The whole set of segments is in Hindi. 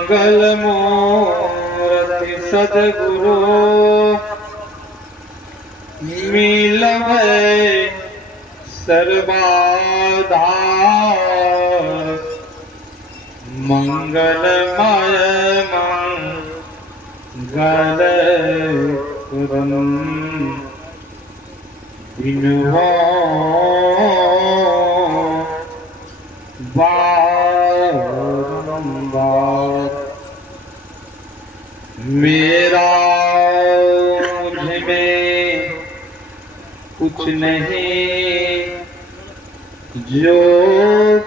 मंगल मूर्ति सद्गुरु मिलवे सर्वाधार। मंगलमय मंगल करम बिनहो बारंबार। मेरा मुझ में कुछ नहीं, जो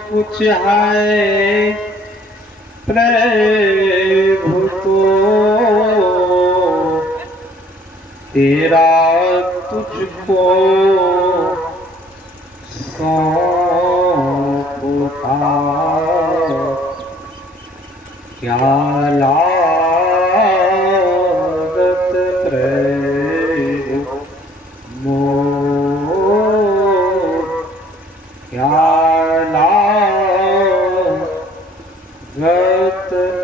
कुछ है प्रभु को तेरा तुझको सौंपता। क्या लागत प्रभु मोर, क्या लागत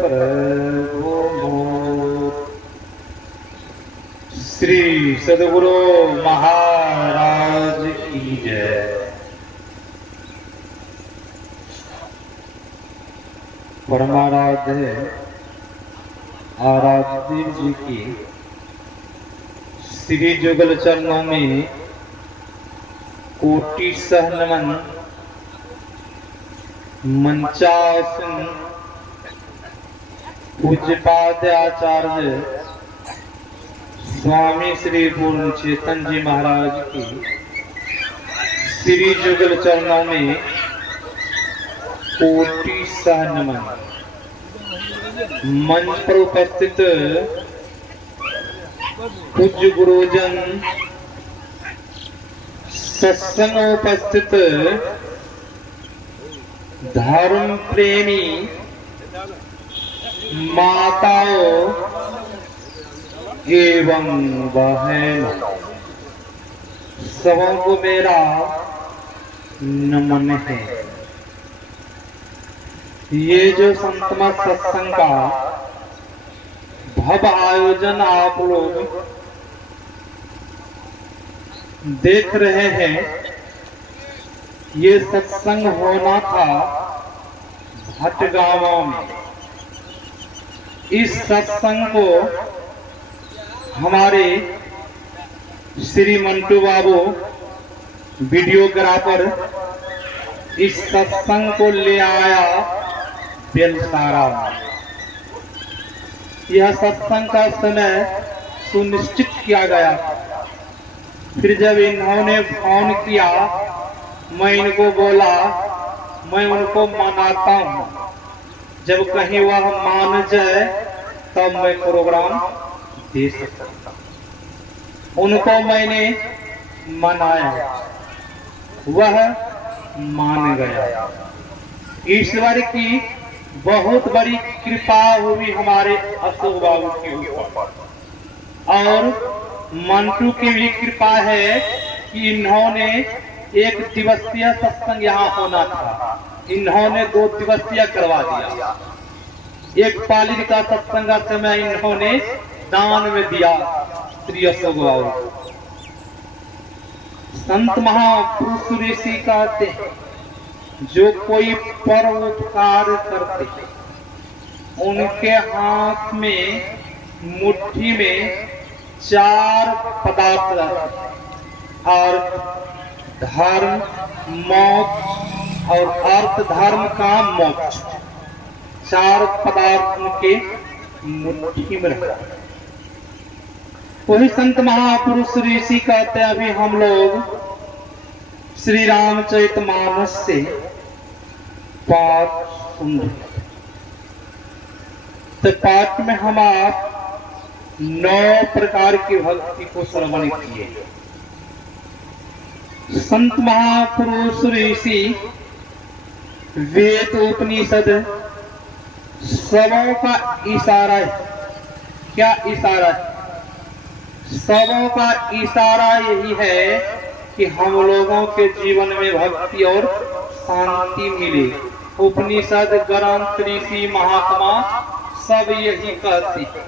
प्रभु मोर। श्री सद्गुरु महाराज की जय। परमाराध्य आराध्य जी की श्री जुगल चरणों में कोटि सहनमन। मंचासन पूज्यपाद आचार्य स्वामी श्री पूर्ण चेतन जी महाराज की श्री जुगल चरणों में कोटि सहनमन। मंच पर उपस्थित पूज्य गुरुजन, सत्संग उपस्थित धर्म प्रेमी माताओं एवं बहनों, सबों को मेरा नमन है। ये जो संतमत सत्संग का भव्य आयोजन आप लोग देख रहे हैं, ये सत्संग होना था भटगांव में। इस सत्संग को हमारे श्री मंटू बाबू वीडियोग्राफर इस सत्संग को ले आया बेलसारा। यह सत्संग का समय सुनिश्चित किया गया। फिर जब इन्होंने फोन किया, मैं इनको बोला मैं उनको मनाता हूँ, जब कहीं वह मान जाए तब मैं प्रोग्राम दे सकता। उनको मैंने मनाया, वह मान गया। ईश्वर की बहुत बड़ी कृपा हुई हमारे अशोक बाबू के ऊपर, और मंटू की भी कृपा है कि इन्होंने एक दिवसीय सत्संग यहाँ होना था, इन्होंने 2 दिवसीय करवा दिया। एक पाली का सत्संग का समय इन्होंने दान में दिया श्री अशोक बाबू। संत महापुरुष ऋषि कहते हैं, जो कोई परोपकार करते हैं उनके हाथ में मुट्ठी में 4 पदार्थ रहते हैं, अर्थ धर्म मोक्ष और अर्थ धर्म का मोक्ष। 4 पदार्थ उनके मुट्ठी में रहते हैं। वही संत महापुरुष ऋषि कहते हैं, अभी हम लोग श्री रामचरितमानस से पाठ सुन रहे, तो पाठ में हम आप 9 प्रकार की भक्ति को श्रवण किए। संत महापुरुष ऋषि वेद उपनिषद सबों का इशारा है। क्या इशारा है? सबों का इशारा यही है कि हम लोगों के जीवन में भक्ति और शांति मिले। उपनिषद ग्रंथ ऋषि महात्मा सब यही कहती है।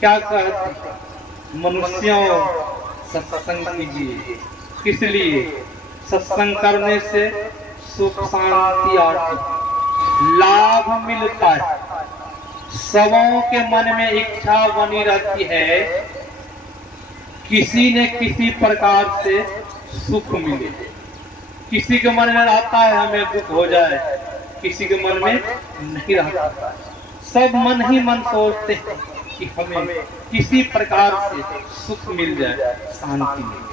क्या कहती है? मनुष्यों सत्संग कीजिए। किस लिए? सत्संग करने से सुख शांति आती, लाभ मिलता है। सबों के मन में इच्छा बनी रहती है किसी न किसी प्रकार से सुख मिले। किसी के मन में रहता है हमें दुख हो जाए, किसी के मन में नहीं रहता। सब मन ही मन सोचते हैं कि हमें किसी प्रकार से सुख मिल जाए, शांति मिले।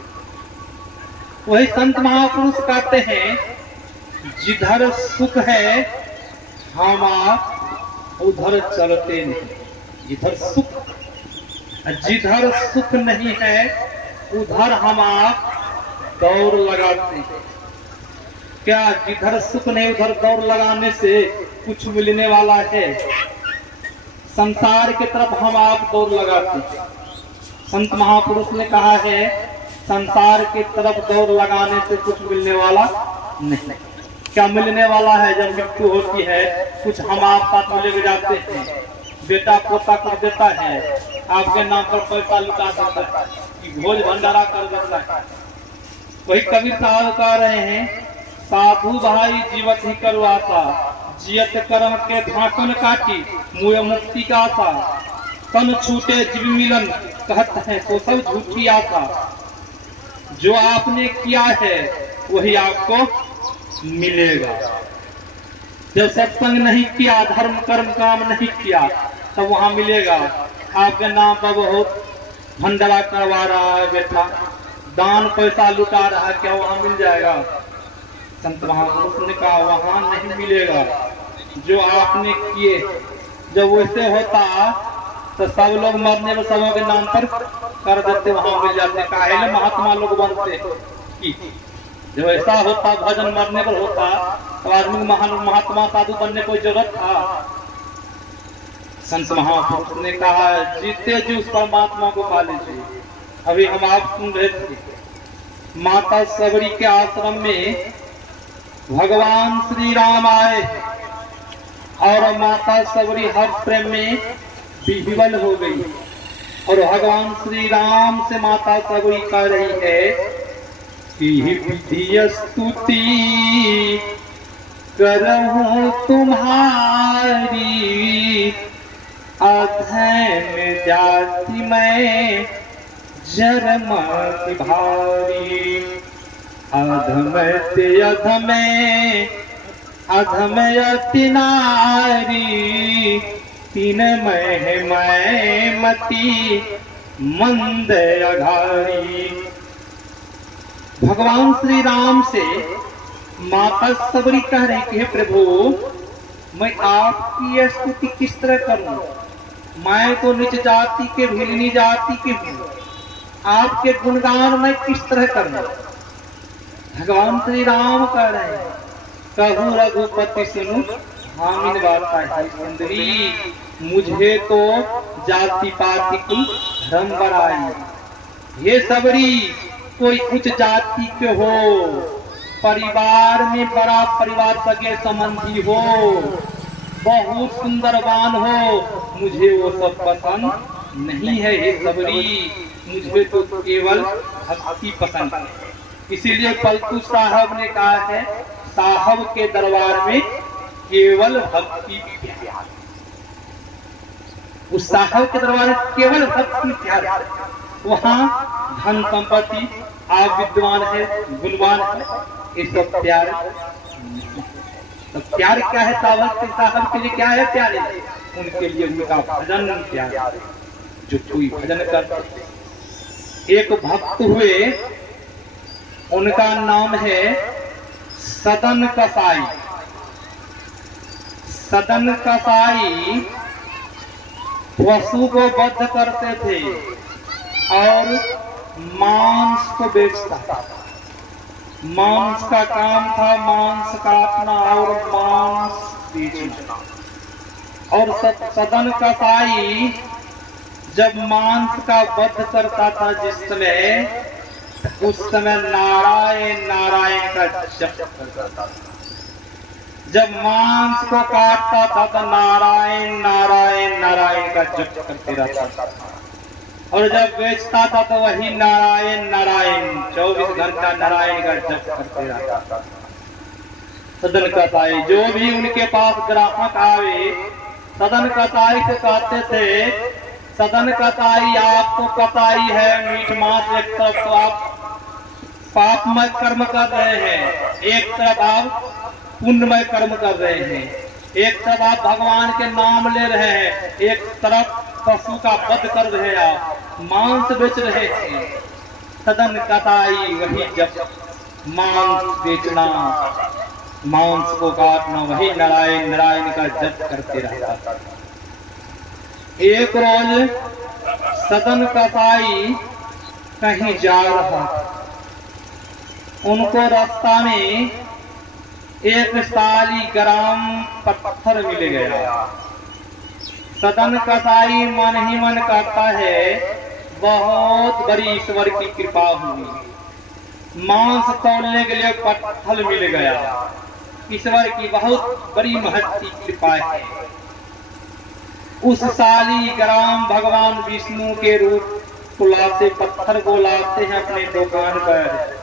वही संत महापुरुष कहते हैं, जिधर सुख है हम आप उधर चलते नहीं। जिधर सुख नहीं है उधर हम आप दौड़ लगाते हैं। क्या जिधर सुख नहीं उधर दौड़ लगाने से कुछ मिलने वाला है? संसार की तरफ हम आप दौड़ लगाते हैं। संत महापुरुष ने कहा है, संसार की तरफ दौड़ लगाने से कुछ मिलने वाला नहीं। क्या मिलने वाला है? जब मृत्यु होती है कुछ हम आप साथ में लेके जाते हैं, बेटा पोता कर देता है, आपके नाम पर पैसा लुटा देता है, कि भोज भंडारा कर देता है। वही कबीर साहब कह रहे हैं, साधु भाई जीवत ही करवाता, जियत कर्म के फांकन काटी, मुए मुक्ति का आशा, तन छूटे जीव मिलन कहते हैं तो सब झूठी आशा। जो आपने किया है वही आपको मिलेगा। जब सत्संग नहीं किया, धर्म कर्म काम नहीं किया, तब वहां मिलेगा। आपके नाम पर बहुत भंडारा करवा रहा है बेटा, दान पैसा लुटा रहा है, क्या वहां मिल जाएगा? संत महापुरुष ने कहा वहां नहीं मिलेगा। जो आपने किए, जब वैसे होता तो सब लोग मरने में सबों के नाम पर कर देते, वहां मिल जाते। काहे महात्मा लोग बनते कि जब ऐसा होता, भजन मरने पर होता, तो आदमी महान महात्मा साधु बनने कोई जरूरत था? संत महापुरुष ने कहा, जीते जी उस परमात्मा को पा लीजिए। अभी हम आप सुन रहे थे, माता सबरी के आश्रम में भगवान श्री राम आए और माता सबरी हर प्रेम में विह्वल हो गई। और भगवान श्री राम से माता सबरी कह रही है कि विधि स्तुति करहूं तुम्हारी, अधम जाति में जन्म भारी। अधमते अधमयति नारी, तीन मैं मती मंद अघारी। भगवान श्री राम से माता सबरी कह रही कि हे प्रभु, मैं आपकी स्तुति किस तरह करूं? मैं तो निज जाति के भिलनी जाति के हूँ, आपके गुणगान मैं किस तरह करूं? भगवान श्री राम कह रहे हैं, कहूँ रघुपति सुनु हामिन बाता है सुंदरी, मुझे तो जाति पाति कुल धर्म बराई। ये सबरी कोई उच्च जाति के हो, परिवार में बड़ा परिवार सगे संबंधी हो, बहुत सुंदरवान हो, मुझे वो सब पसंद नहीं है। ये सबरी, मुझे तो केवल भक्ति पसंद है। इसीलिए पलटू साहब ने कहा है, साहब के दरबार में केवल भक्ति प्यार। उस साहब के दरबार में केवल भक्ति प्यार। वहाँ धन संपत्ति, आप विद्वान है, गुणवान है, ये सब प्यार। तो प्यार क्या है? साहब के लिए क्या है प्यारे? उनके लिए उनका भजन प्यार, जो कोई भजन करते। एक भक्त हुए, उनका नाम है सदन कसाई। सदन कसाई पशु को वध करते थे और मांस को बेचता था। मांस का काम था, मांस काटना और मांस बेचना। और सदन कसाई जब मांस का वध करता था जिस समय, उस समय नारायण नारायण का जप करता था। जब मांस को काटता था तो नारायण नारायण नारायण का जप करते रहता था, और जब बेचता था तो वही नारायण नारायण 24 घंटा नारायण का जप करते रहता था। सदन कसाई जो भी उनके पास ग्राहक आवे, सदन कसाई से कहते थे, सदन कसाई आप तो कसाई है, मीठ मांस एक तरफ तो आप पापमय कर्म कर रहे हैं, एक तरफ आप पुण्यमय कर्म कर रहे हैं, एक तरफ आप भगवान के नाम ले रहे हैं, एक तरफ पशु का वध कर रहे हैं, आप मांस बेच रहे हैं। सदन कसाई वही जब मांस बेचना, मांस को काटना, वही नारायण नारायण का जप करते रहता था। एक रोज सदन कसाई कहीं जा रहा, उनको रास्ता में एक शालिग्राम पत्थर मिल गया। सदन कसाई मन ही मन कहता है, बहुत बड़ी ईश्वर की कृपा हुई, मांस तोड़ने के लिए पत्थर मिल गया, ईश्वर की बहुत बड़ी महत्व की कृपा है। उस शालिग्राम भगवान विष्णु के रूप को लाते, पत्थर को लाते हैं अपने दुकान पर।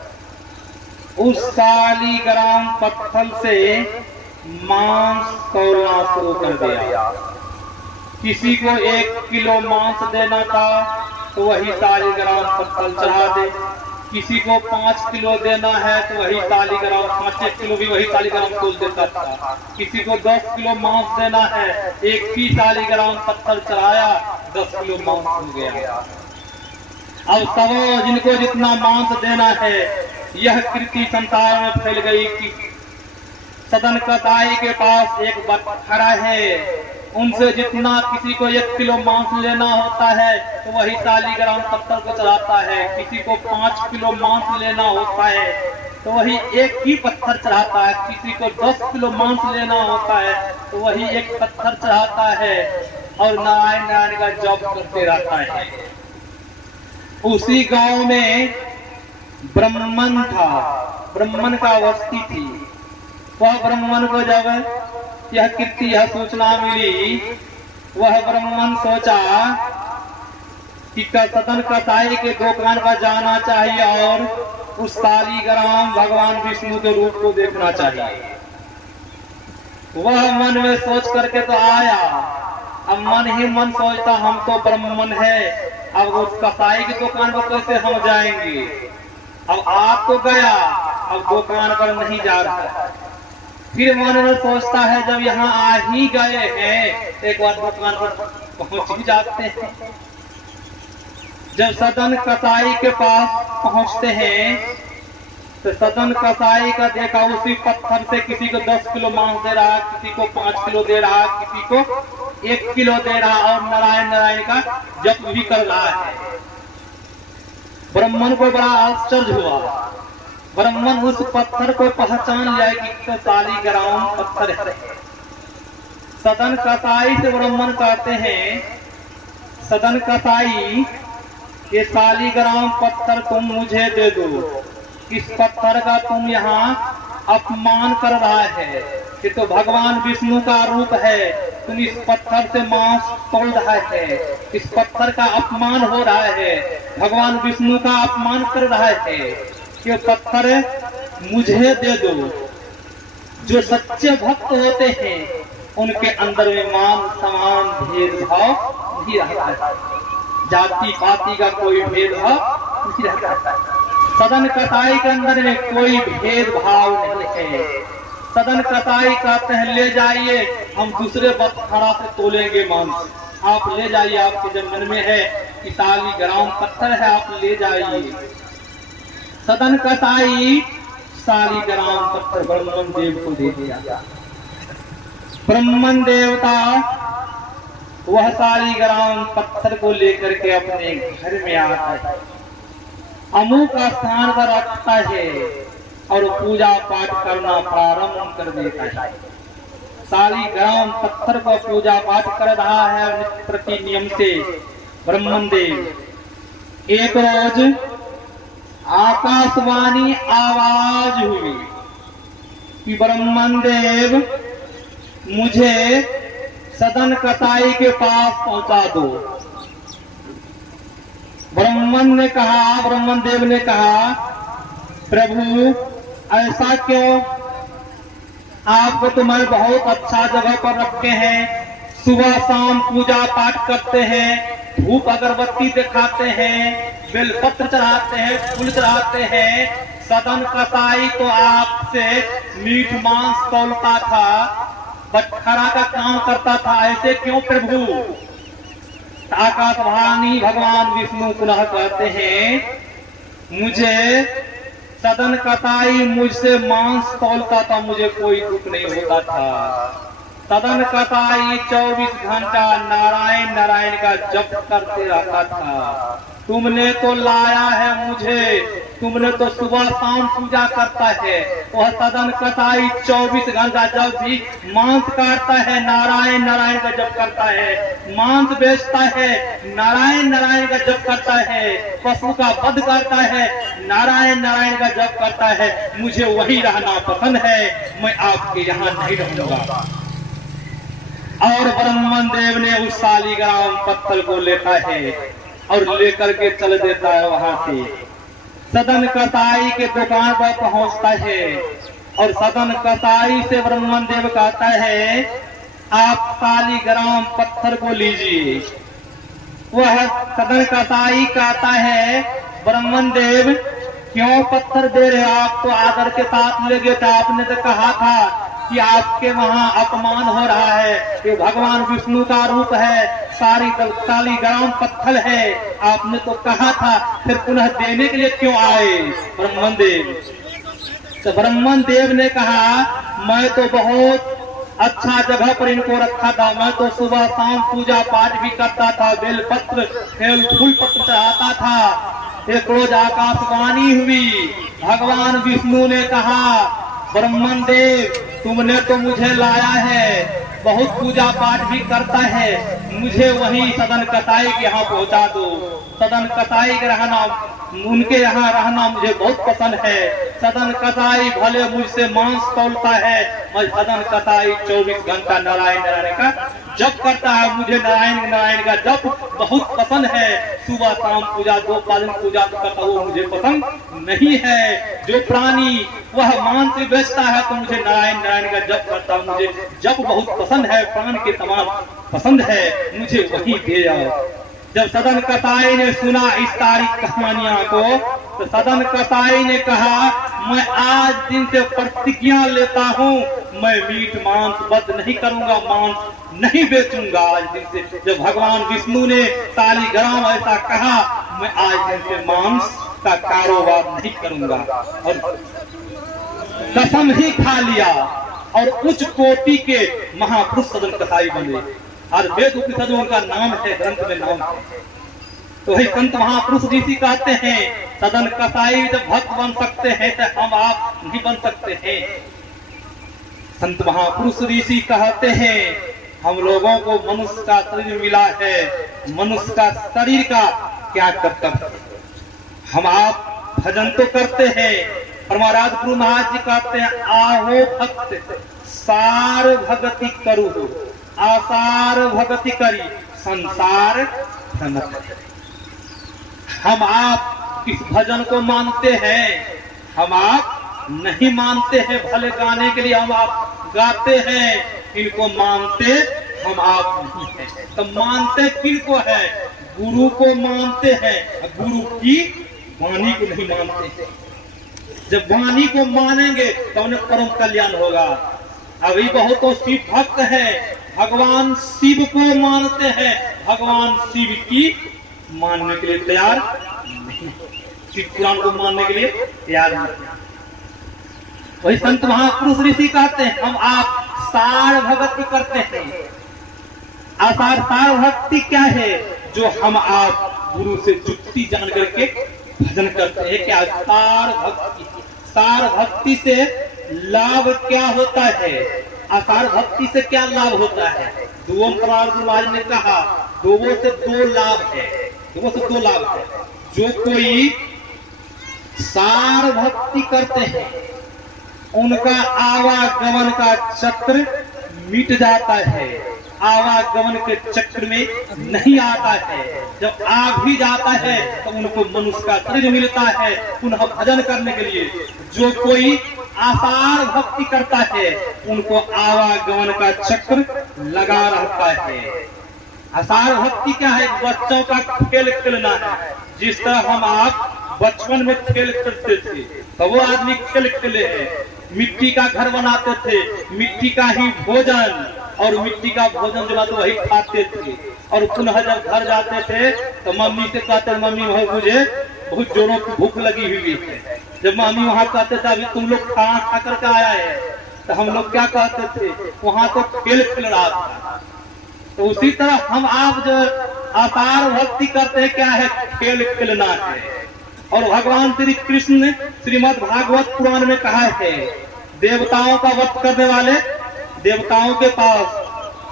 उस शालिग्राम पत्थर से मांस तोड़ना शुरू कर दिया। किसी को 1 किलो मांस देना था तो वही शालिग्राम पत्थर चढ़ा दे, किसी को 5 किलो देना है तो वही शालिग्राम 5 किलो भी वही शालिग्राम तोल देता था। किसी को 10 किलो मांस देना है, एक ही शालिग्राम पत्थर चढ़ाया, 10 किलो मांस हो गया। अब सब जिनको जितना मांस देना है, यह कीर्ति संसार में फैल गई कि सदन कसाई के पास एक बटखरा है, उनसे जितना किसी को 1 किलो मांस लेना होता है तो वही शालिग्राम पत्थर को चढ़ाता है, किसी को 5 किलो मांस लेना होता है तो वही एक ही पत्थर चढ़ाता है, किसी को 10 किलो मांस लेना होता है तो वही एक पत्थर चढ़ाता है, और नारायण नारायण का जप करते रहता है। उसी गांव में ब्राह्मण था, ब्राह्मण का बस्ती थी। वह ब्राह्मण को जब यह कीर्ति, यह सूचना मिली, वह ब्राह्मण सोचा कि सदन कसाई के दुकान पर जाना चाहिए और उस शालिग्राम भगवान विष्णु के रूप को देखना चाहिए। वह मन में सोच करके तो आया, अब मन ही मन सोचता हम तो ब्राह्मण है, अब उस कसाई की दुकान पर कैसे हम जाएंगे। अब आप तो गया, अब दुकान पर नहीं जा रहा। फिर मन में सोचता है जब यहाँ आ ही गए हैं, एक बार दुकान पर पहुंच ही जाते हैं। जब सदन कसाई के पास पहुंचते हैं तो सदन कसाई का देखा, उसी पत्थर से किसी को 10 किलो मांस दे रहा, किसी को 5 किलो दे रहा, किसी को 1 किलो दे रहा, और नारायण नारायण का जप भी कर रहा है। ब्राह्मण को बड़ा आश्चर्य हुआ। ब्राह्मण उस पत्थर को पहचान लिया कि तो शालिग्राम पत्थर है। सदन कसाई से ब्राह्मण कहते हैं, सदन कसाई ये शालिग्राम पत्थर तुम मुझे दे दो, इस पत्थर का तुम यहाँ अपमान कर रहा है, ये तो भगवान विष्णु का रूप है, तुम इस पत्थर से मांस तोड़ रहा है, इस पत्थर का अपमान हो रहा है, भगवान विष्णु का अपमान कर रहा है, ये पत्थर मुझे दे दो। जो सच्चे भक्त होते हैं उनके अंदर में मान समान भेदभाव नहीं रहता है, जाति पाति का कोई भेदभाव नहीं रहता है। सदन कसाई के अंदर में कोई भेदभाव नहीं है। सदन कसाई कहते हैं ले जाइए, हम दूसरे बटखरा से तोलेंगे मांस, आप ले जाइए, आपके जब मन में है कि शालिग्राम पत्थर है आप ले जाइए। सदन कसाई शालिग्राम पत्थर ब्रह्मन देव को दे दिया। ब्रह्मन देवता वह शालिग्राम पत्थर को लेकर के अपने घर में आता है, अमुक स्थान पर रखता है और पूजा पाठ करना प्रारंभ कर देता है। शालिग्राम पत्थर को पूजा पाठ कर रहा है प्रति नियम से ब्रह्मन देव। एक रोज आकाशवाणी आवाज हुई, कि ब्रह्मन देव मुझे सदन कसाई के पास पहुंचा दो। ब्रह्मन देव ने कहा प्रभु ऐसा क्यों? आपको तो मैं बहुत अच्छा जगह पर रखे हैं, सुबह शाम पूजा पाठ करते हैं, धूप अगरबत्ती दिखाते हैं, बेलपत्र चढ़ाते हैं, फूल चढ़ाते हैं। सदन कसाई तो आपसे मीठ मांस तौलता था, बटखरा का काम करता था, ऐसे क्यों प्रभु? आकाशवाणी भगवान विष्णु पुनः कहते हैं मुझे सदन कसाई मुझसे मांस तौलता था, मुझे कोई दुख नहीं होता था। सदन कसाई 24 घंटा नारायण नारायण का जप करते रहता था। तुमने तो लाया है मुझे, तुमने तो सुबह शाम पूजा करता है। वह सदन कसाई 24 घंटा जब भी मांस काटता है नारायण नारायण का जप करता है, मांस बेचता है नारायण नारायण का जप करता है, पशु का वध करता है नारायण नारायण का जप करता है। मुझे वही रहना पसंद है, मैं आपके यहाँ नहीं रहूंगा। और ब्रह्मन देव ने उस शालिग्राम पत्थर को लेता है और लेकर के चल देता है। वहां से सदन कसाई के दुकान पर पहुंचता है और सदन कसाई से ब्रह्मन देव कहता है आप शालिग्राम पत्थर को लीजिए। वह सदन कसाई कहता है ब्रह्मन देव क्यों पत्थर दे रहे हो? आप तो आदर के साथ ले गए थे, आपने तो कहा था कि आपके वहां अपमान हो रहा है, ये भगवान विष्णु का रूप है, शालिग्राम पत्थर है, आपने तो कहा था, फिर पुनः देने के लिए क्यों आए ब्रह्मन देव? तो ब्रह्मन देव ने कहा मैं तो बहुत अच्छा जगह पर इनको रखा था, मैं तो सुबह शाम पूजा पाठ भी करता था, बेलपत्र फूल पत्र चढ़ाता था। एक रोज आकाशवाणी हुई, भगवान विष्णु ने कहा ब्रह्मन देव तुमने तो मुझे लाया है, बहुत पूजा पाठ भी करता है, मुझे वहीं सदन कसाई के यहाँ पहुँचा दो। सदन कसाई के रहना, उनके यहाँ रहना मुझे बहुत पसंद है। सदन कसाई भले मुझसे मांस तौलता है, मैं सदन कसाई 24 घंटा नारायण नारायण का जप करता है, मुझे नारायण नारायण का जप बहुत पसंद है। सुबह शाम पूजा 2 पालन पूजा करता हूँ, मुझे पसंद नहीं है। जो प्राणी वह मांस बेचता है तो मुझे नारायण नारायण का जप करता हूँ, मुझे जप बहुत पसंद है, प्राण के समान पसंद है, मुझे वही दे जाओ। जब सदन कसाई ने सुना इस सारी कहानियां को तो सदन कसाई ने कहा मैं आज दिन से प्रतिज्ञा लेता हूँ, मैं मीट मांस वध नहीं करूंगा, मांस नहीं बेचूंगा आज दिन से। जब भगवान विष्णु ने शालिग्राम ऐसा कहा मैं आज दिन से मांस का कारोबार नहीं करूंगा और कसम ही खा लिया और उच्च कोटि के महापुरुष सदन कसाई बने। और वेद उपनिषद में उनका नाम है, ग्रंथ में नाम है। तो वही संत महापुरुष ऋषि कहते हैं सदन कसाई जब भक्त बन सकते हैं तो हम आप नहीं बन सकते हैं। संत महापुरुष ऋषि कहते हैं हम लोगों को मनुष्य का शरीर मिला है, मनुष्य का शरीर का क्या कर्तव्य? हम आप भजन तो करते हैं, और महाराज गुरु महाराज जी कहते हैं आहो भक्त सार भगति करू, आसार भगति करी संसार भ्रमत। हम आप इस भजन को मानते हैं, हम आप नहीं मानते हैं। भले गाने के लिए हम आप गाते हैं, इनको मानते हम आप नहीं हैं। तो मानते किनको है? गुरु को मानते हैं, गुरु की वाणी को नहीं मानते हैं। जब वाणी को मानेंगे तो उन्हें परम कल्याण होगा। अभी बहुत शिव भक्त है, भगवान शिव को मानते हैं, भगवान शिव की मानने के लिए तैयार नहीं, शिव पुराण को मानने के लिए तैयार नहीं। वही संत महापुरुष ऋषि कहते हैं हम आप सार भक्ति करते हैं। आसार सार भक्ति क्या है? जो हम आप गुरु से जुक्ति जान करके भजन करते हैं। क्या सार भक्ति? सार भक्ति से लाभ क्या होता है? आसार भक्ति से क्या लाभ होता है? दो महाराज ने कहा दो से 2 लाभ है, 2 से 2 लाभ है। जो कोई सार भक्ति करते हैं उनका आवागमन का चक्र मिट जाता है, आवागमन के चक्र में नहीं आता है। जब आ भी जाता है तो उनको मनुष्य का शरीर मिलता है पुनः भजन करने के लिए। जो कोई आसार भक्ति करता है उनको आवागमन का चक्र लगा रहता है। आसार भक्ति क्या है? बच्चों का खेल खेलना है। जिस तरह हम आप बचपन में खेल खेलते थे तो वो आदमी खेल खेले हैं, मिट्टी का घर बनाते थे, मिट्टी का ही भोजन, और मिट्टी का भोजन जो तो वही खाते थे। और पुनः जब घर जाते थे तो मम्मी से कहते, मम्मी भाई मुझे बहुत जोरों की भूख लगी हुई है। जब मम्मी वहाँ कहते थे अभी तुम लोग खाना खा करके आया है, तो हम लोग क्या कहते थे? वहाँ तो खेल खेल रहा था। तो उसी तरह हम आप जो आसार भक्ति करते हैं क्या है? खेल खेलना है। और भगवान श्री कृष्ण ने श्रीमद् भागवत पुराण में कहा है, देवताओं का वध करने वाले देवताओं के पास,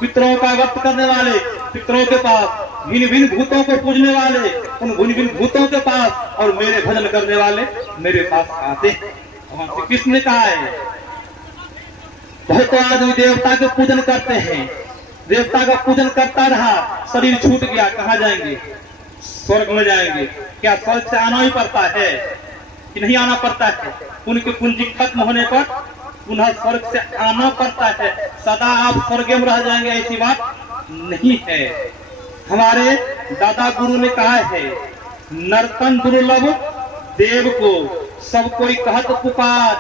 पितरों का वध करने वाले पितरों के पास, भिन्न भिन्न भूतों को पूजने वाले उन भिन्न भिन्न भूतों के पास, और मेरे भजन करने वाले मेरे पास आते हैं। भगवान श्री कृष्ण ने कहा है, बहुत आदमी देवता के पूजन करते हैं, देवता का पूजन करता रहा, शरीर छूट गया, कहाँ जाएंगे? स्वर्ग में जाएंगे। क्या स्वर्ग से आना ही पड़ता है कि नहीं आना पड़ता है? उनकी पूंजी खत्म होने पर पुनः स्वर्ग से आना पड़ता है। सदा आप स्वर्ग में रह जाएंगे ऐसी बात नहीं है। हमारे दादा गुरु ने कहा है, नर्तन दुर्लभ देव को सब कोई कहत पुकार,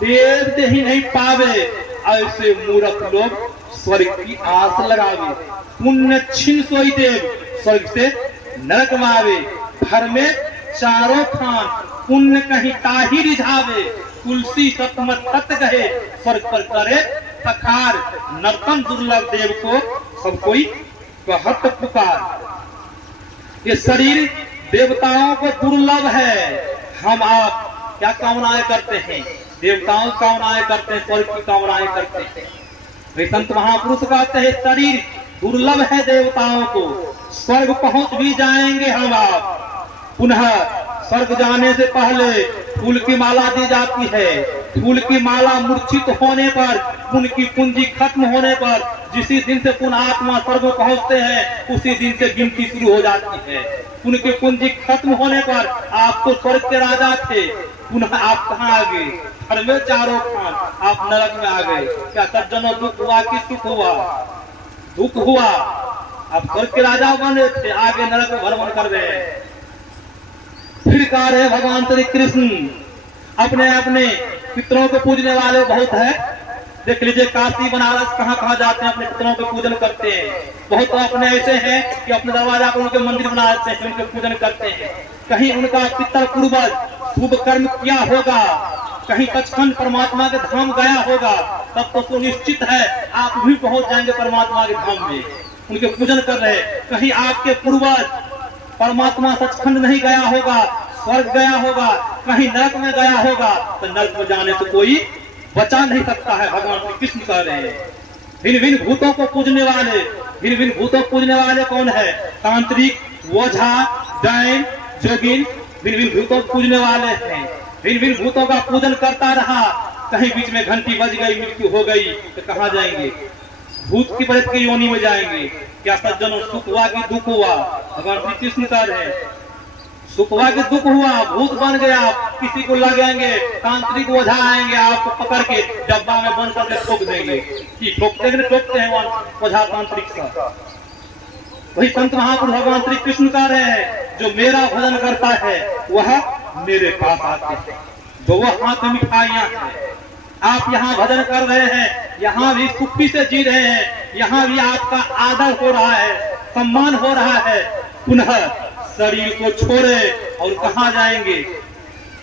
देव दे ही नहीं पावे, ऐसे मूर्ख लोग स्वर्ग की आस लगावे। पुण्य छिन सोई देव स्वर्ग से नरक में आवे, घर में चारों खान पुण्य कहीं ताही रिझावे, तुलसी सतमत तत गहे स्वर्ग पर करे पखार, नर्तन दुर्लभ देव को सब कोई कहत पुकार। ये शरीर देवताओं को दुर्लभ है। हम आप क्या कामनाएं करते हैं? देवताओं की कामनाएं करते हैं, स्वर्ग की कामनाएं करते हैं। वे संत महापुरुष कहते हैं शरीर दुर्लभ है देवताओं को, स्वर्ग पहुंच भी जाएंगे हम आप। पुनः स्वर्ग जाने से पहले फूल की माला दी जाती है। फूल की माला मूर्छित होने पर, उनकी पूंजी खत्म होने पर, जिसी दिन से पुनः आत्मा स्वर्ग में पहुंचते हैं उसी दिन से गिनती शुरू हो जाती है। उनकी पूंजी खत्म होने पर आप तो स्वर्ग के राजा थे, पुनः आप कहाँ आ गए? घर में चारों खान, आप नरक में आ गए। क्या सज्जनों दुख हुआ कि सुख हुआ? दुख हुआ। आप स्वर्ग के राजा बने थे, आगे नरक में भ्रमण कर रहे हैं। फिर कह रहे भगवान श्री कृष्ण, अपने अपने पितरों को पूजने वाले बहुत है। देख लीजिए काशी बनारस कहाँ कहाँ जाते हैं, अपने पितरों को पूजन करते हैं। बहुत तो अपने ऐसे हैं कि अपने दरवाजा पर उनके मंदिर बना देते हैं, उनके पूजन करते हैं। कहीं उनका पितर पूर्वज शुभ कर्म किया होगा, कहीं सचखंड परमात्मा के धाम गया होगा, तब तो सुनिश्चित है आप भी पहुंच जाएंगे परमात्मा के धाम में। उनके पूजन कर रहे। कहीं आपके पूर्वज परमात्मा सचखंड नहीं गया होगा, स्वर्ग गया होगा, कहीं नरक में गया होगा, तो नरक में जाने से कोई बचा नहीं सकता है। भगवान श्री कृष्ण कह रहे हैं भिन्न भिन्न भूतों को पूजने वाले, भिन्न भिन्न भूतों को पूजने वाले कौन है? तांत्रिक, ओझा, दैन, जोगिन, भिन्न भिन्न भूतों को पूजने वाले हैं। भिन्न भिन्न भूतों का पूजन करता रहा, कहीं बीच में घंटी बज गई, मृत्यु हो गई, तो कहाँ जाएंगे? भूत की प्रेत की योनि में जाएंगे। क्या सज्जनों सुख हुआ कि दुख हुआ? भगवान श्री कृष्ण कह रहे हैं सुख हुआ कि दुख हुआ? भूत बन गया, किसी को लगेंगे, तांत्रिक ओझा आएंगे, आपको पकड़ के डब्बा में बंद करके ठोक देंगे। कि ठोकते हैं वहां ओझा तांत्रिक सा। वही संत महापुरुष भगवान श्री कृष्ण कह रहे हैं, जो मेरा भजन करता है वह मेरे पास आते हैं। जो वह हाथ में मिठाइयां हैं, आप यहाँ भजन कर रहे हैं, यहाँ भी सुखी से जी रहे हैं, यहाँ भी आपका आदर हो रहा है, सम्मान हो रहा है। पुनः शरीर को छोड़े और कहाँ जाएंगे?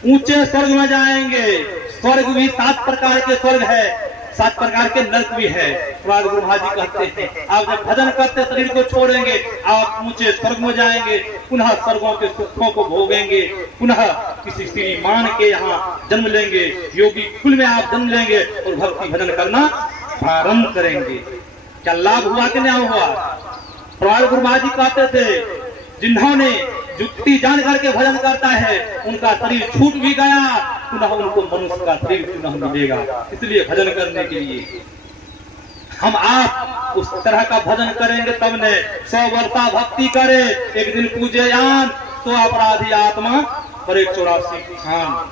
ऊंचे स्वर्ग में जाएंगे। स्वर्ग भी 7 प्रकार के स्वर्ग है, 7 प्रकार के नरक भी है। गुरु महाराज जी कहते हैं आप जब भजन करते शरीर को छोड़ेंगे, आप ऊंचे स्वर्ग में जाएंगे, पुनः स्वर्गों के सुखों को भोगेंगे, पुनः किसी श्रीमान के यहाँ जन्म लेंगे, योगी कुल में आप जन्म लेंगे और भक्ति भजन करना प्रारंभ करेंगे। क्या लाभ हुआ कि नहीं हुआ? गुरु महाराज जी कहते थे जिन्होंने युक्ति जान करके भजन करता है उनका शरीर छूट भी गया, पुनः उनको मनुष्य का शरीर पुनः मिलेगा। इसलिए भजन करने के लिए हम आप उस तरह का भजन करेंगे तब ने 100 वर्षा भक्ति करे, एक दिन पूजे यान, 100 अपराधी आत्मा पर 84 खान।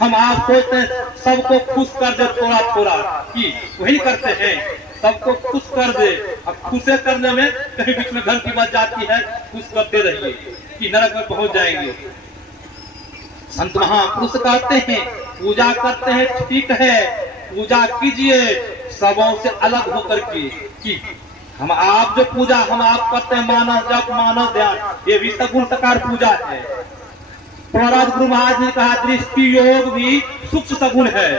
हम आप सोचते हैं सबको खुश कर दे थोड़ा थोड़ा, कि वही करते हैं सबको खुश कर दे। अब खुशे करने में कहीं बीच में घंटी बज जाती है, खुश करते रहिए कि नरक में पहुंच जाएंगे। संत महापुरुष कहते हैं पूजा करते हैं ठीक है, पूजा कीजिए सबों से अलग होकर के, कि हम आप जो पूजा हम आप करते हैं मानस जप मानस ध्यान, ये भी सगुण सकार पूजा है। प्रहलाद गुरु महाराज ने कहा दृष्टि योग भी सूक्ष्म सगुण है,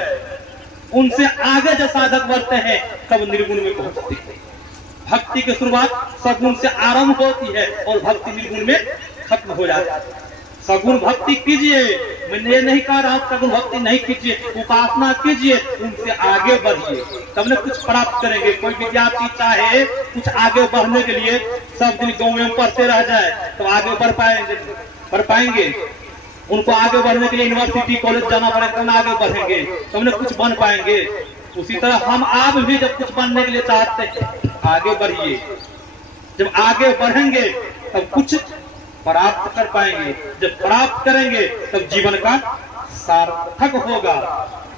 उनसे आगे जो साधक बढ़ते हैं तब निर्गुण में पहुंचते हैं। भक्ति की शुरुआत सगुण से आरंभ होती है और भक्ति निर्गुण में खत्म हो जाती है। सगुण भक्ति कीजिए, मैं ये नहीं कह रहा सगुण भक्ति नहीं कीजिए, उपासना कीजिए, उनसे आगे बढ़िए तब न कुछ प्राप्त करेंगे। कोई विद्यार्थी चाहे कुछ आगे बढ़ने के लिए सब दिन गाँव में पढ़ते रह जाए तो आगे बढ़ पाएंगे। उनको आगे बढ़ने के लिए यूनिवर्सिटी कॉलेज जाना पड़ेगा तब आगे बढ़ेंगे, तब न कुछ बन पाएंगे। उसी तरह हम आप भी जब कुछ बनने के लिए चाहते हैं आगे बढ़िए, जब आगे बढ़ेंगे तब कुछ प्राप्त कर पाएंगे, जब प्राप्त करेंगे तब जीवन का सार्थक होगा।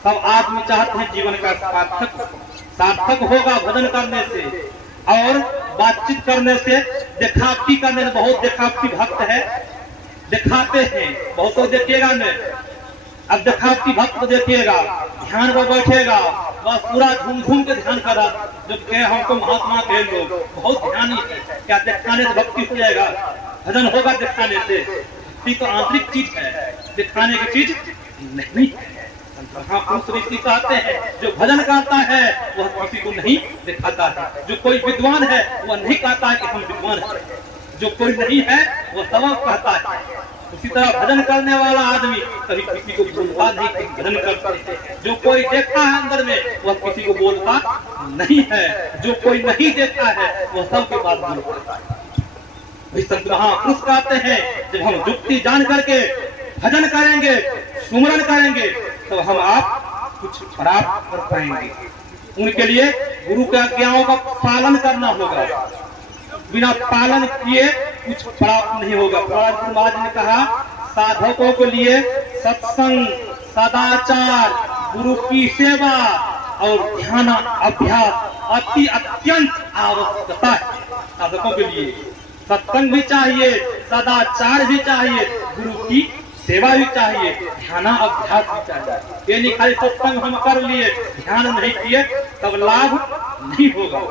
सब आदमी चाहते हैं जीवन का सार्थक होगा भजन करने से और बातचीत करने से। दिखावटी करने से बहुत दिखावटी भक्त है, दिखाते हैं बहुत तो देखिएगा न। अब दिखावटी भक्त को देखिएगा ध्यान पर बैठेगा बस पूरा घूम घूम के ध्यान करा, जब कहे हमको महात्मा कहे लोग बहुत ध्यानी है, क्या दिखाने से भक्ति हो जाएगा? भजन होगा दिखाने से। भक्ति तो आंतरिक चीज है, दिखाने की चीज नहीं है। महापुरुष ऋषि कहते हैं जो भजन करता है वह किसी को नहीं दिखाता है। जो कोई विद्वान है वह नहीं कहता है कि हम विद्वान हैं, जो कोई नहीं है वह सबक कहता है। उसी तरह भजन करने वाला आदमी कभी किसी को बोलता नहीं कि भजन करते हैं। जो कोई देखा है अंदर में वह किसी को बोलता नहीं है, जो कोई नहीं देखा है वह सबके बात बोलता है। संत महापुरुष कहते हैं जब हम युक्ति जान करके भजन करेंगे सुमरन करेंगे तो हम आप कुछ प्राप्त कर पाएंगे। उनके लिए गुरु के आज्ञाओं का पालन करना होगा, बिना पालन किए कुछ प्राप्त नहीं होगा। प्रहलाद गुरु महाराज ने कहा साधकों के लिए सत्संग सदाचार गुरु की सेवा और ध्यान अभ्यास अत्यंत आवश्यकता है। साधकों के लिए सत्संग भी चाहिए, सदाचार भी चाहिए, गुरु की सेवा भी चाहिए, ध्यान अभ्यास भी चाहिए। ये नहीं खाली सत्संग हम कर लिए ध्यान नहीं किए तब लाभ नहीं होगा।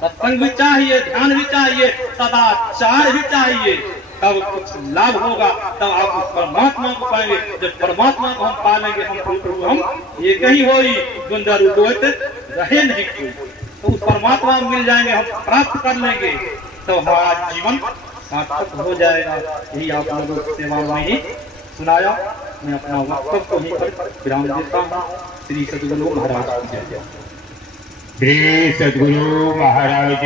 सत्संग भी चाहिए, ध्यान भी चाहिए, सदाचार भी चाहिए, तब कुछ लाभ होगा। तब आप उस परमात्मा को पाएंगे। जब परमात्मा को हम पालेंगे हम एक ही होई गुंजर रहे नहीं कोई, तो उस परमात्मा में मिल जाएंगे, हम प्राप्त कर लेंगे, तो हमारा जीवन सार्थक हो जाएगा। यही आप लोगों की सेवा में ही सुनाया। मैं अपना वक्तव्य को ही विराम देता हूँ। श्री सद्गुरु महाराज की जय। श्री सद्गुरु महाराज।